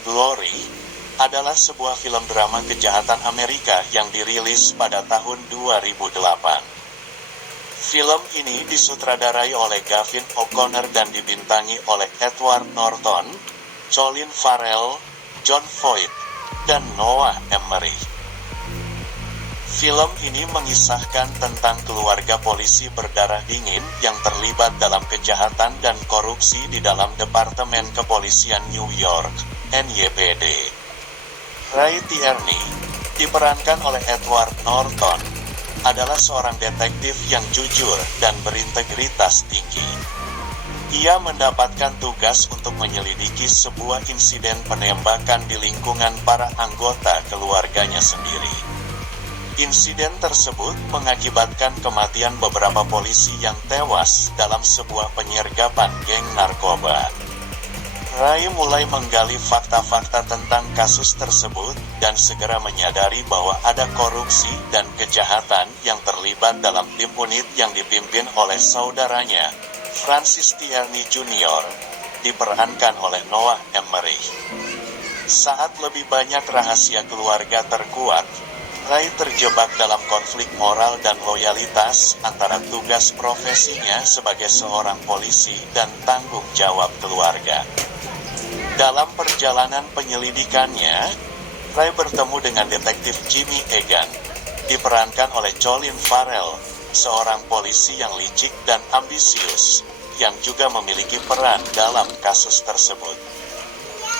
Glory adalah sebuah film drama kejahatan Amerika yang dirilis pada tahun 2008. Film ini disutradarai oleh Gavin O'Connor dan dibintangi oleh Edward Norton, Colin Farrell, Jon Voight, dan Noah Emery. Film ini mengisahkan tentang keluarga polisi berdarah dingin yang terlibat dalam kejahatan dan korupsi di dalam Departemen Kepolisian New York, NYPD. Ray Tierney, diperankan oleh Edward Norton, adalah seorang detektif yang jujur dan berintegritas tinggi. Ia mendapatkan tugas untuk menyelidiki sebuah insiden penembakan di lingkungan para anggota keluarganya sendiri. Insiden tersebut mengakibatkan kematian beberapa polisi yang tewas dalam sebuah penyergapan geng narkoba. Ray mulai menggali fakta-fakta tentang kasus tersebut dan segera menyadari bahwa ada korupsi dan kejahatan yang terlibat dalam tim unit yang dipimpin oleh saudaranya, Francis Tierney Jr., diperankan oleh Noah Emery. Saat lebih banyak rahasia keluarga terkuak, Ray terjebak dalam konflik moral dan loyalitas antara tugas profesinya sebagai seorang polisi dan tanggung jawab keluarga. Dalam perjalanan penyelidikannya, Ray bertemu dengan detektif Jimmy Egan, diperankan oleh Colin Farrell, seorang polisi yang licik dan ambisius, yang juga memiliki peran dalam kasus tersebut.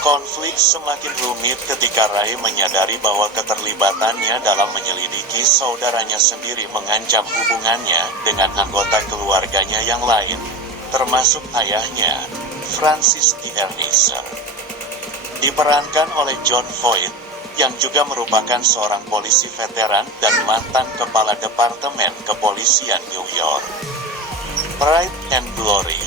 Konflik semakin rumit ketika Ray menyadari bahwa keterlibatannya dalam menyelidiki saudaranya sendiri mengancam hubungannya dengan anggota keluarganya yang lain, termasuk ayahnya, Francis Tierney. Diperankan oleh Jon Voight, yang juga merupakan seorang polisi veteran dan mantan kepala Departemen Kepolisian New York. Pride and Glory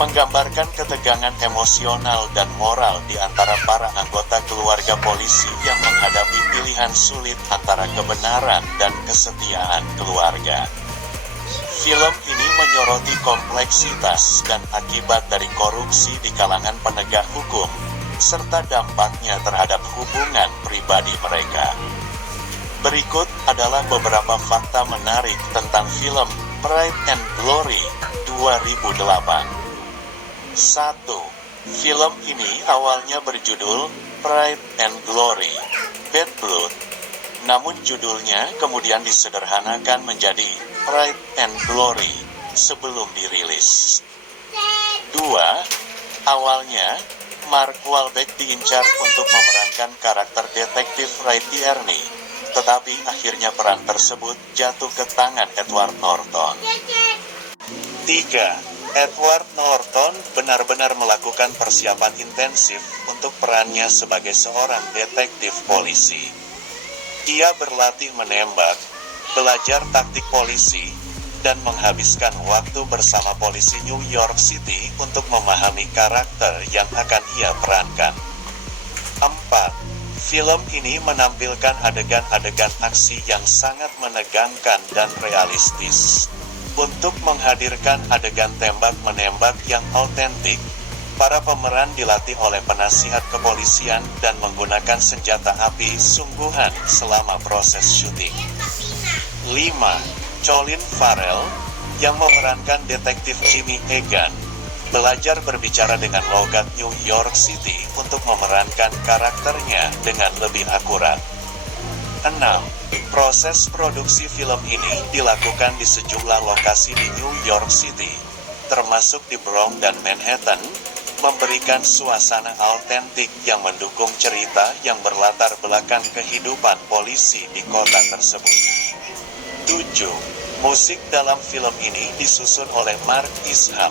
menggambarkan ketegangan emosional dan moral di antara para anggota keluarga polisi yang menghadapi pilihan sulit antara kebenaran dan kesetiaan keluarga. Film ini menyoroti kompleksitas dan akibat dari korupsi di kalangan penegak hukum, serta dampaknya terhadap hubungan pribadi mereka. Berikut adalah beberapa fakta menarik tentang film Pride and Glory 2008. 1. Film ini awalnya berjudul Pride and Glory, Bad Blood, namun judulnya kemudian disederhanakan menjadi Pride and Glory sebelum dirilis. 2. Awalnya, Mark Wahlberg diincar untuk memerankan karakter detektif Ray Tierney, tetapi akhirnya peran tersebut jatuh ke tangan Edward Norton. 3. Edward Norton benar-benar melakukan persiapan intensif untuk perannya sebagai seorang detektif polisi. Ia berlatih menembak, belajar taktik polisi, dan menghabiskan waktu bersama polisi New York City untuk memahami karakter yang akan ia perankan. 4. Film ini menampilkan adegan-adegan aksi yang sangat menegangkan dan realistis. Untuk menghadirkan adegan tembak-menembak yang autentik, para pemeran dilatih oleh penasihat kepolisian dan menggunakan senjata api sungguhan selama proses syuting. 5. Colin Farrell, yang memerankan detektif Jimmy Egan, belajar berbicara dengan logat New York City untuk memerankan karakternya dengan lebih akurat. 6. Proses produksi film ini dilakukan di sejumlah lokasi di New York City, termasuk di Bronx dan Manhattan, memberikan suasana autentik yang mendukung cerita yang berlatar belakang kehidupan polisi di kota tersebut. 7. Musik dalam film ini disusun oleh Mark Isham,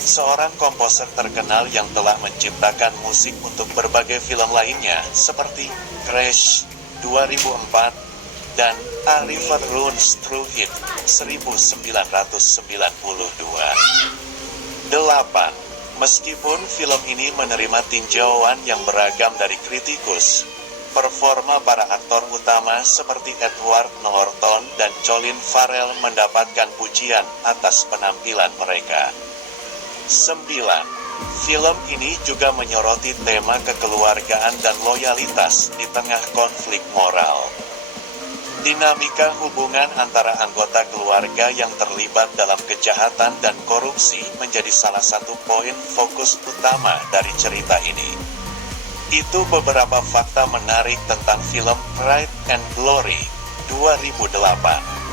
seorang komposer terkenal yang telah menciptakan musik untuk berbagai film lainnya seperti Crash 2004 dan A River Runs Through It 1992. 8. Meskipun film ini menerima tinjauan yang beragam dari kritikus, performa para aktor utama seperti Edward Norton dan Colin Farrell mendapatkan pujian atas penampilan mereka. 9. Film ini juga menyoroti tema kekeluargaan dan loyalitas di tengah konflik moral. Dinamika hubungan antara anggota keluarga yang terlibat dalam kejahatan dan korupsi menjadi salah satu poin fokus utama dari cerita ini. Itu beberapa fakta menarik tentang film Pride and Glory 2008.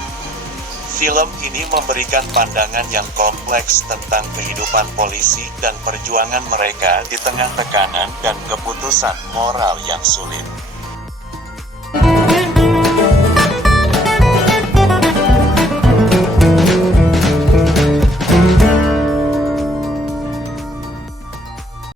Film ini memberikan pandangan yang kompleks tentang kehidupan polisi dan perjuangan mereka di tengah tekanan dan keputusan moral yang sulit.